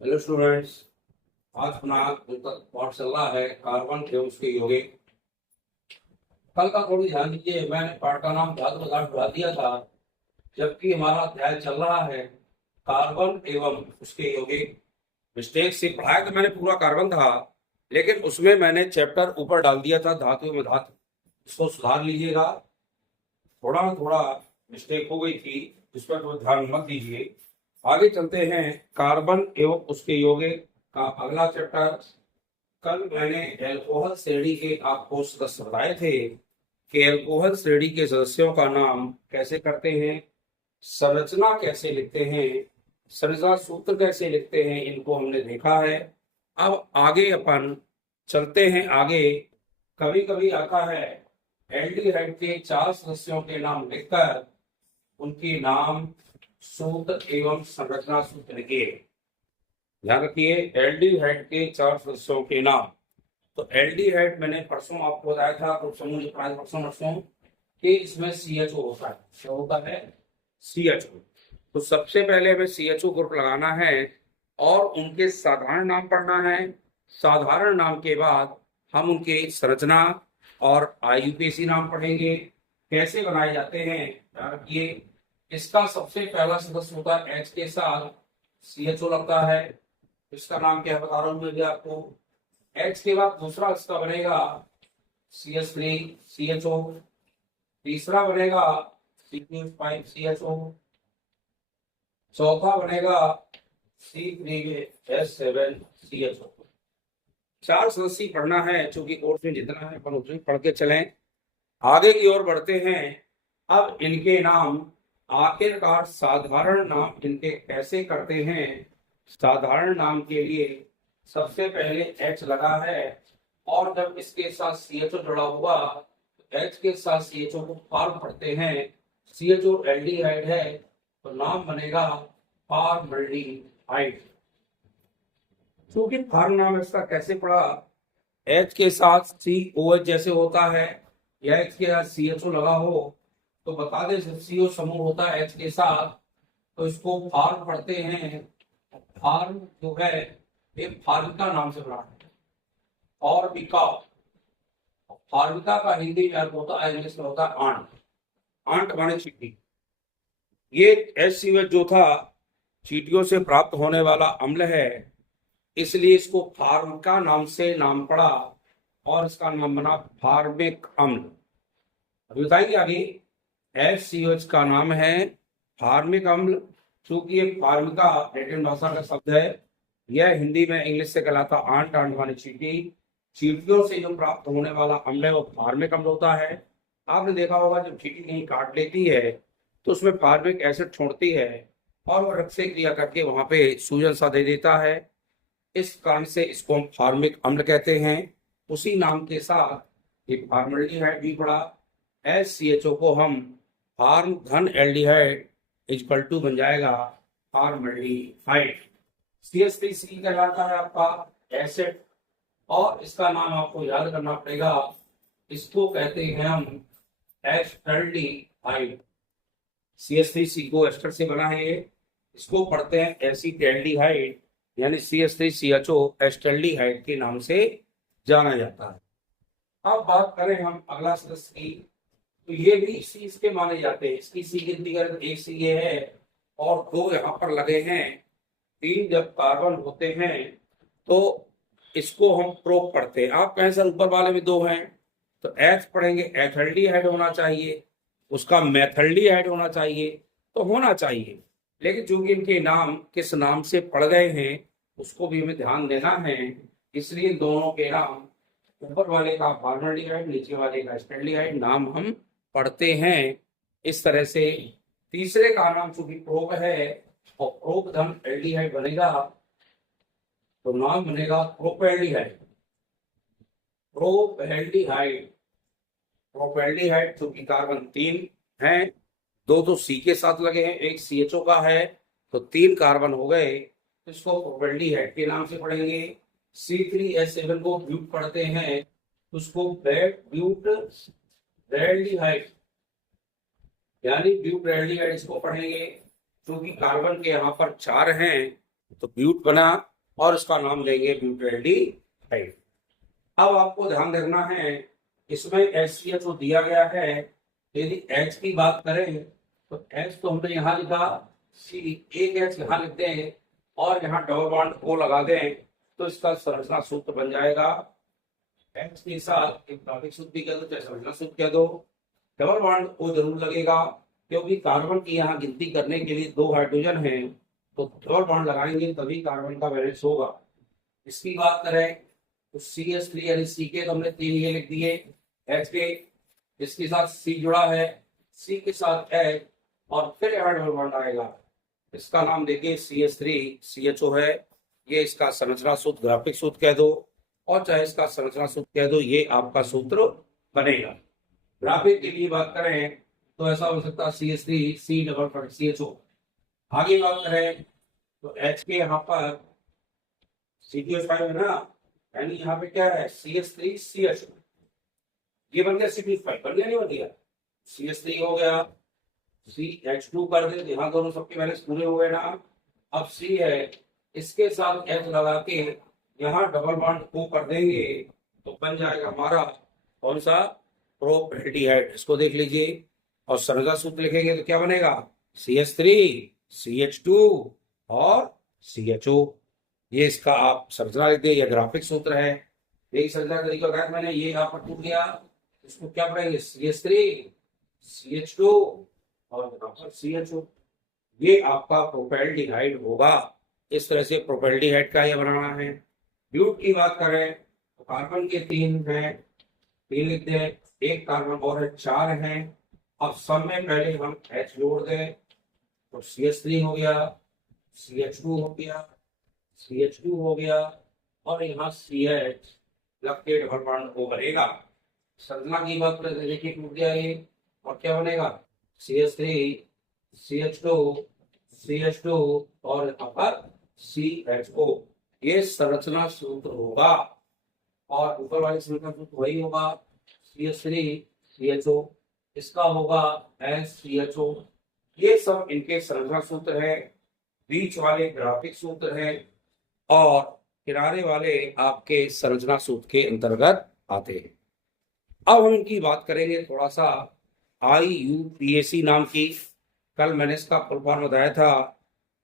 Hello students. आज अपना जो तक पाठ चल रहा है कार्बन के उसके यौगिक। कल का थोड़ी ध्यान दीजिए, मैंने पाठ का नाम धातु पदार्थ बढ़ा दिया था, जबकि हमारा अध्याय चल रहा है कार्बन एवं उसके यौगिक। मिस्टेक से पढ़ाया तो मैंने पूरा कार्बन था, लेकिन उसमें मैंने चैप्टर ऊपर डाल दिया था धातु में धातु। इसको सुधार लीजिएगा। थोड़ा थोड़ा मिस्टेक हो गई थी, इस पर तो ध्यान मत दीजिए। आगे चलते हैं कार्बन एवं उसके यौगिक का अगला चैप्टर। कल मैंने एल्कोहल श्रेणी के आपको सदस्य बताए थे कि एल्कोहल श्रेणी के सदस्यों का नाम कैसे करते हैं, संरचना कैसे लिखते हैं, संरचना सूत्र कैसे लिखते हैं, इनको हमने देखा है। अब आगे अपन चलते हैं आगे। कभी कभी आता है एल्डिहाइड के 4 सदस्यों के नाम लिखकर उनके नाम सूत्र एवं संरचना सूत्र लिखिए। ध्यान रखिए, एल्डिहाइड के 4 सदस्यों के नाम। तो एल्डिहाइड मैंने परसों आपको बताया था, तो समूह परसों कि इसमें CHO होता है। क्या होता है? CHO। तो सबसे पहले हमें CHO ग्रुप लगाना है और उनके साधारण नाम पढ़ना है। साधारण नाम के बाद हम उनके संरचना और IUPAC नाम पढ़ेंगे, कैसे बनाए जाते हैं। ध्यान रखिए, इसका सबसे पहला सदस्य होता है H के साथ CHO लगता है। इसका नाम क्या बता रहा हूं मैं भी आपको। H के बाद दूसरा इसका बनेगा CH3 CHO। तीसरा बनेगा CH5 CHO। चौथा बनेगा C3H7 CHO। 4 सदस्य पढ़ना है, चूंकि कोर्स में जितना है अपन उतनी पढ़ के चलें। आगे की ओर बढ़ते हैं। अब इनके नाम आखिरकार साधारण नाम इनके कैसे करते हैं। साधारण नाम के लिए सबसे पहले H लगा है, और जब इसके साथ CHO जुड़ा हुआ तो H के साथ CHO को फॉर्म पढ़ते हैं। CHO एल्डिहाइड है तो नाम बनेगा फॉर्मल्डिहाइड। क्योंकि फॉर्म नाम इसका कैसे पड़ा, H के साथ COH जैसे होता है या H के साथ CHO लगा हो तो बता दें CO समूह होता है H के साथ, तो इसको फॉर्म पढ़ते हैं। फॉर्म जो है एक फार्मिका नाम से बना है। और बिका फार्मिका का हिंदी में अर्थ होता है, इंग्लिश में होता है आंट। आंट माने चींटी। ये HCOH जो था चींटियों से प्राप्त होने वाला अम्ल है, इसलिए इसको फार्मिका नाम से नाम पड़ा और इसका नाम बना फार्मिक अम्ल। अभी बताएंगे आगे। HCOH का नाम है फार्मिक अम्ल। चूंकि ये फार्मिका लैटिन भाषा का शब्द है, यह हिंदी में इंग्लिश से कहलाता आंट। आंट माने चींटी। चींटियों से जो प्राप्त होने वाला अम्ल है वो फार्मिक अम्ल होता है। आपने देखा होगा जब चींटी कहीं काट लेती है तो उसमें फार्मिक एसिड छोड़ती है और वो रक्त से क्रिया करके वहां पे सूजन सा दे देता है। इस कारण से इसको हम फार्मिक अम्ल कहते हैं। उसी नाम के साथ ये फार्मल्डिहाइड भी पड़ा। HCHO को हम फार्म घन एल्डिहाइड इक्वल टू बन जाएगा फार्मल्डिहाइड। CH3C कहलाता है आपका एसिड, और इसका नाम आपको याद करना पड़ेगा। इसको कहते हैं हम एस्टल्डिहाइड। CH3C को एस्टर से बना है ये। इसको पढ़ते हैं एसिटेल्डिहाइड, यानी CH3CHO एस्टल्डिहाइड के नाम से जाना जाता है। अब बात करें हम अगला सदस्य की, तो ये भी इसी इसके माने जाते हैं। इसकी सी गिनती करें तो 1 C ये है और 2 यहाँ पर लगे हैं। 3 जब कार्बन होते हैं तो इसको हम प्रोप पढ़ते हैं। आप कहें सर ऊपर वाले में 2 हैं, तो H पढ़ेंगे, एथल्डिहाइड होना चाहिए, उसका मेथल्डिहाइड होना चाहिए, तो होना चाहिए। लेकिन चूंकि इनके नाम किस नाम से पड़ गए हैं उसको भी हमें ध्यान देना है, इसलिए दोनों के नाम ऊपर वाले का फॉर्मल्डिहाइड, नीचे वाले का एस्टल्डिहाइड नाम हम पढ़ते हैं इस तरह से। तीसरे का नाम चूंकि प्रोप है और प्रोप धन एल्डिहाइड बनेगा तो नाम बनेगा प्रोपेल्डिहाइड। प्रोपेल्डिहाइड प्रोपेल्डिहाइड चूंकि कार्बन 3 हैं, 2 तो C के साथ लगे हैं, 1 CHO का है, तो 3 कार्बन हो गए। इसको प्रोपेल्डिहाइड के नाम से पढ़ेंगे। C3H7 को ब्यूट पढ़ते हैं, उसको ब्यूटैल्डिहाइड यानी ब्यूटैल्डिहाइड इसको पढ़ेंगे। क्योंकि कार्बन के यहाँ पर 4 हैं तो ब्यूट बना और इसका नाम देंगे ब्यूटेल्डिहाइड। अब आपको ध्यान रखना है, इसमें HCl दिया गया है। यदि H की बात करें तो H तो हमने यहाँ लिखा, C एक H यहाँ लिखते हैं और यहाँ डबल बॉन्ड O लगा दें तो इसका संरचना सूत्र बन जाएगा। H के साथ एक टॉपिक सूत्र भी कह दो चाहे संरचना सूत्र कह दो, डबल बॉन्ड O जरूर लगेगा क्योंकि कार्बन की यहाँ गिनती करने के लिए 2 हाइड्रोजन हैं, तो डबल बॉन्ड लगाएंगे तभी कार्बन का बैलेंस होगा। इसकी बात करें तो CH3 यानी C के तो हमने 3 ये लिख दिए, H के इसके साथ C जुड़ा है, C के साथ H और फिर यहाँ डबल बॉन्ड आएगा, इसका नाम देखिए CH3 CHO है। ये इसका संरचना सूत्र ग्राफिक सूत्र कह दो और चाहे इसका संरचना सूत्र कह दो, ये आपका सूत्र बनेगा। ग्राफिक के लिए बात करें तो ऐसा हो सकता है CH3 C double bond CHO। आगे बात करें तो H के यहाँ पर CH5 है ना, यानी यहाँ पे क्या है CH3 CHO, ये बन गया CH5, बन गया नहीं बन गया, CH3 हो गया, CH2 कर दे, यहाँ दोनों सबके बैलेंस पूरे हो गए ना। अब C है, इसके साथ H लगा के यहाँ डबल बॉन्ड को कर देंगे तो बन जाएगा हमारा कौन सा, प्रोपेल्डिहाइड। इसको देख लीजिए और संरचना सूत्र लिखेंगे तो क्या बनेगा CH3 CH2 और CHO। ये इसका आप संरचना लिख दिए, यह ग्राफिक सूत्र है। यही संरचना तरीका बताया मैंने, ये यहाँ पर टूट गया, इसको क्या पढ़ेंगे CH3 CH2 और यहाँ पर CHO, ये आपका प्रोपेल्डिहाइड होगा। इस तरह से प्रोपेल्डिहाइड का ये बनाना है। ब्यूट की बात करें तो कार्बन के 3 हैं, 3 लिखते हैं, एक कार्बन और है 4 हैं। अब सब में पहले हम H जोड़ दें तो CH3 हो गया, CH2 हो गया, CH2 हो गया और यहाँ CH लग के डबल बॉन्ड O बनेगा। संरचना की बात करें देखिए टूट गया ये और क्या बनेगा CH3 CH2 CH2 और यहाँ पर CHO, ये संरचना सूत्र होगा। और ऊपर वाली संरचना सूत्र वही होगा CH3 CHO, इसका होगा SCHO। ये सब इनके संरचना सूत्र है, बीच वाले ग्राफिक सूत्र है और किनारे वाले आपके संरचना सूत्र के अंतर्गत आते हैं। अब हम इनकी बात करेंगे थोड़ा सा IUPAC नाम की। कल मैंने इसका फुल फॉर्म बताया था,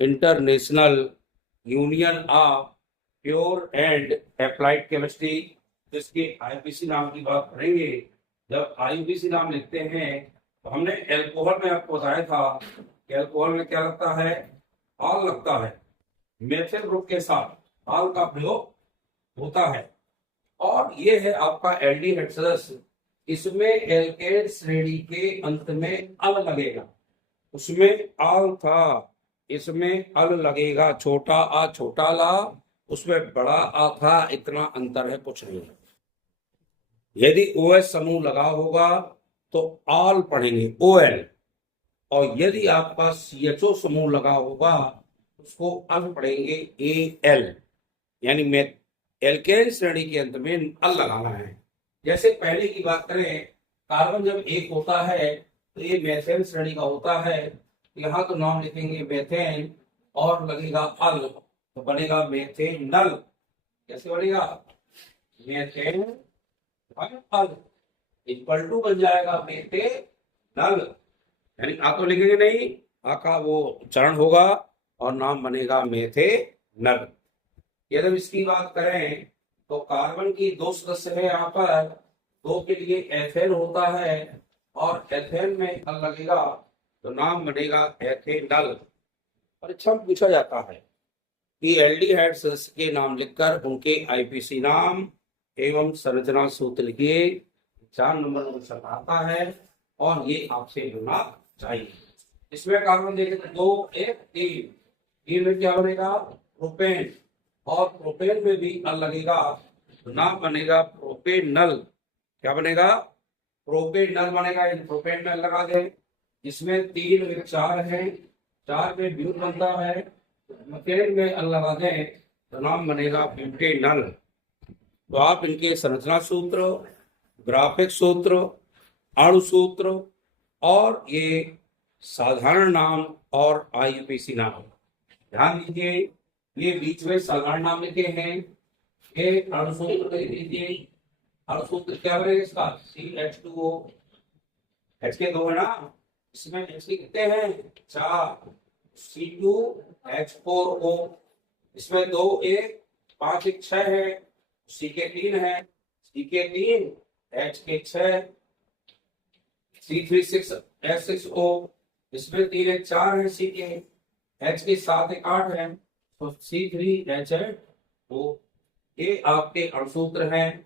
international union of pure and applied chemistry, जिसके IUPAC नाम की बात करेंगे। जब IUPAC नाम लिखते हैं तो हमने एल्कोहल में आपको बताया था कि एल्कोहल में क्या लगता है, ऑल लगता है, मेथिल ग्रुप के साथ ऑल का प्रयोग होता है। और ये है आपका एल्डिहाइड सदस्य, इसमें एल्केन श्रेणी के अंत में अल लगेगा, उसमें ऑल था, इसमें अल लगेगा, छोटा आ छोटा ला, उसमें बड़ा आ था, इतना अंतर है कुछ नहीं। यदि OH समूह लगा होगा तो ऑल पढ़ेंगे OL, और यदि आपका CHO समूह लगा होगा उसको अल पढ़ेंगे AL, यानी मैं एल्केन श्रेणी के अंत में अल लगाना है। जैसे पहले की बात करें, कार्बन जब एक होता है तो ये मेथेन श्रेणी का होता है, यहाँ तो नाम लिखेंगे मेथेन और लगेगा अल तो बनेगा मेथेनल। कैसे बनेगा मेथेन अल इक्वल टू बन जाएगा मेथेनल, यानी आ तो लिखेंगे नहीं, आ का वो उच्चारण होगा और नाम बनेगा मेथेनल। यदि इसकी बात करें तो कार्बन की 2 सदस्य है, यहाँ पर 2 के लिए एथेन होता है और एथेन में अल लगेगा तो नाम बनेगा एथेनल। परीक्षा में पूछा जाता है कि एल्डिहाइड सदस्य के नाम लिखकर उनके IUPAC नाम एवं संरचना सूत्र लिखिए, 4 नंबर क्वेश्चन आता है और ये आपसे होना चाहिए। इसमें कार्बन देखें तो 2 1 3 में क्या बनेगा प्रोपेन, और प्रोपेन में भी अल लगेगा तो नाम बनेगा प्रोपेनल। क्या बनेगा प्रोपेनल बनेगा, प्रोपेनल लगा दे। इसमें 3 में 4 है, 4 में ब्यूट बनता है, मेथेन में अल लगा दें तो नाम बनेगा ब्यूटेनल। तो आप इनके संरचना सूत्र, ग्राफिक सूत्र, अणु सूत्र और ये साधारण नाम और IUPAC नाम ध्यान दीजिए। ये बीच में साधारण नाम लिखे हैं, ये अणुसूत्र लिख लीजिए। अणुसूत्र क्या बनेगा इसका, CH2O, H के दो है ना, इसमें H लिखते हैं 4, C2H4O, इसमें 2 1 5 1 6 है, C के 3 है, C के 3 H के 6, C36H6O, इसमें 3 1 4 है, C के H के 7 1 8 है, तो C3H8O। ये आपके अणुसूत्र हैं,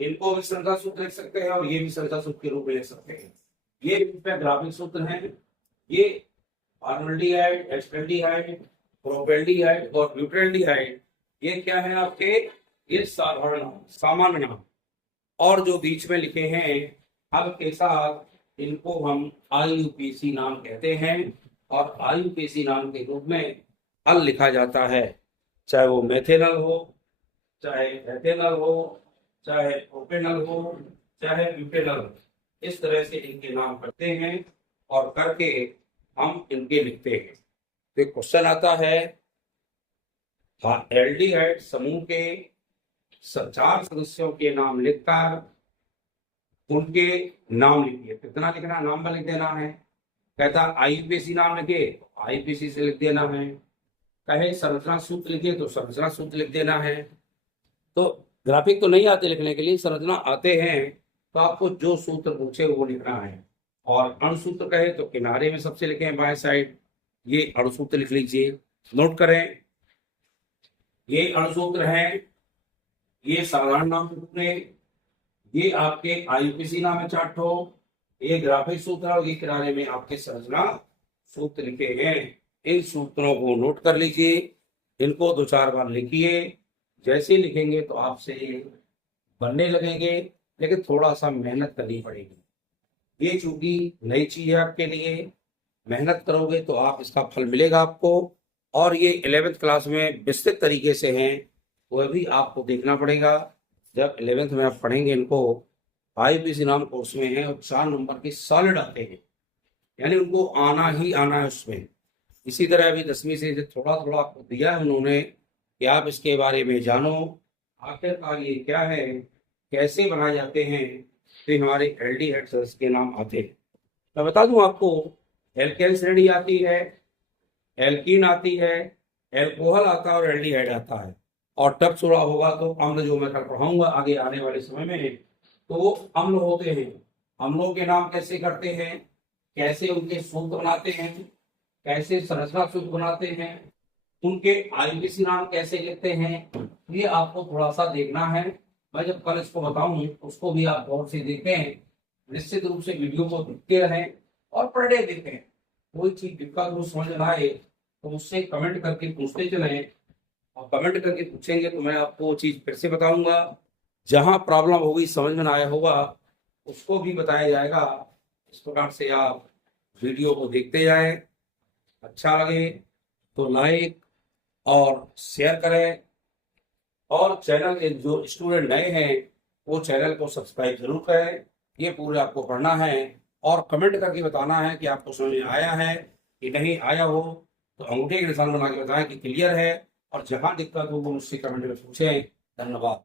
इनको भी संख्या सूत्र लिख सकते हैं और ये भी संख्या सूत्र के रूप में लिख सकते हैं। ये ग्राफिक सूत्र हैं। ये फॉर्मल्डिहाइड, एस्पेल्डिहाइड, प्रोपेल्डिहाइड और ब्यूटेल्डिहाइड, ये क्या है आपके, ये साधारण नाम, सामान्य नाम। और जो बीच में लिखे हैं हल के साथ, इनको हम IUPAC नाम कहते हैं और IUPAC नाम के रूप में हल लिखा जाता है, चाहे वो मेथेनल हो, चाहे एथेनल हो, चाहे प्रोपेनल हो, चाहे ब्यूटेनल हो, इस तरह से इनके नाम करते हैं और करके हम इनके लिखते हैं। तो क्वेश्चन आता है, एल्डिहाइड समूह के 4 सदस्यों के नाम लिखकर उनके नाम लिखिए। कितना लिखना, नाम लिख देना है। कहता IUPAC नाम लिखे, IUPAC से लिख देना है। कहे संरचना सूत्र लिखे तो संरचना सूत्र लिख देना है। तो ग्राफिक तो नहीं आते लिखने के लिए, संरचना आते हैं, तो आपको जो सूत्र पूछे वो लिखना है। और अणुसूत्र कहे तो किनारे में सबसे लिखे हैं बाएं साइड, ये अणुसूत्र लिख लीजिए, नोट करें। ये अणुसूत्र हैं, ये साधारण नाम में, ये आपके IUPAC नाम है 4 ठो, ये ग्राफिक सूत्र और ये किनारे में आपके संरचना सूत्र लिखे हैं। इन सूत्रों को नोट कर लीजिए, इनको 2-4 बार लिखिए। जैसे लिखेंगे तो आपसे बनने लगेंगे, लेकिन थोड़ा सा मेहनत करनी पड़ेगी। ये चूंकि नई चीज है आपके लिए, मेहनत करोगे तो आप इसका फल मिलेगा आपको। और ये 11th क्लास में विस्तृत तरीके से हैं, वह भी आपको देखना पड़ेगा। जब 11th में आप पढ़ेंगे इनको, IUPAC नाम कोर्स में है और 4 नंबर के सॉलिड आते हैं, यानी उनको आना ही आना है उसमें। इसी तरह अभी 10वीं से थोड़ा थोड़ा आपको दिया है उन्होंने कि आप इसके बारे में जानो, आखिरकार ये क्या है, कैसे बनाए जाते हैं। तो हमारे एल्डिहाइड्स के नाम आते हैं। मैं बता दूं आपको, एल्केन श्रेणी आती है, एल्कीन आती है, एल्कोहल आता है और एल्डिहाइड आता है। और टफ सुना होगा तो अम्ल, जो मैं कल पढ़ाऊंगा आगे आने वाले समय में, तो वो अम्ल होते हैं। अम्लों के नाम कैसे करते हैं, कैसे उनके सूत्र बनाते हैं, कैसे संरचना सूत्र बनाते हैं, उनके IUPAC नाम कैसे लिखते हैं, ये आपको थोड़ा सा देखना है। मैं जब कल इसको बताऊं उसको भी आप गौर से देखें, निश्चित रूप से वीडियो को देखते रहें और पढ़े देखें। कोई चीज दिक्कत हो, समझ ना आए तो मुझसे कमेंट करके पूछते चलें, और कमेंट करके पूछेंगे तो मैं आपको वो चीज फिर से बताऊंगा। जहां प्रॉब्लम होगी, समझ में ना आया होगा, उसको भी बताया जाएगा। इस प्रकार से आप वीडियो को देखते जाएं। अच्छा लगे तो लाइक और शेयर करें, और चैनल के जो स्टूडेंट नए हैं वो चैनल को सब्सक्राइब जरूर करें। ये पूरे आपको पढ़ना है और कमेंट करके बताना है कि आपको समझ में आया है कि नहीं आया हो, तो अंगूठे के निशान बना के बताएं कि क्लियर है। और जहां दिक्कत हो वो मुझसे कमेंट में पूछें। धन्यवाद।